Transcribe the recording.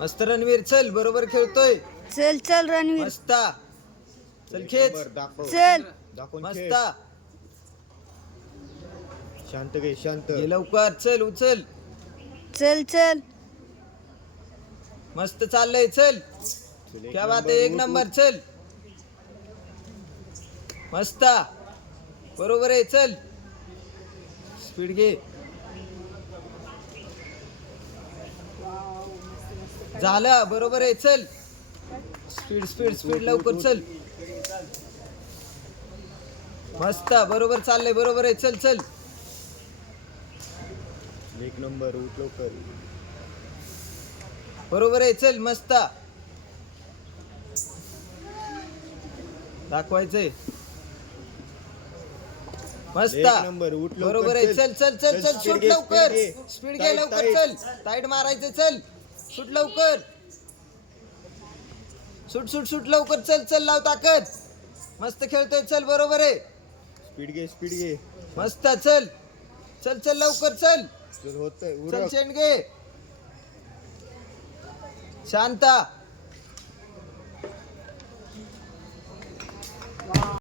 मस्त रणवीर चल बरोबर खेळतोय चल चल रणवीर मस्त चल खेच चल मस्त शांत घे शांत घे लवकर चल उचल चल चल मस्त चाललंय चल क्या बात आहे एक नंबर चल मस्त बरोबर आहे चल स्पीड घे झालं बरोबर आहे चल स्पीड स्पीड स्पीड लवकर चल मस्त बरोबर चाललंय बरोबर आहे चल चल एक नंबर उठ लवकर बरोबर आहे चल मस्त दाखवायचंय मस्त एक नंबर उठ लवकर बरोबर आहे चल चल चल चल शूट लवकर स्पीड घे टाईट, लवकर चल टाईट मारायचं चल शूट लवकर शूट शूट शूट लवकर चल चल लाव ताकद मस्त खेळतोय चल बरोबर आहे स्पीड घे मस्त चल चल चल लवकर चल होतंय चल चेंड घे शांता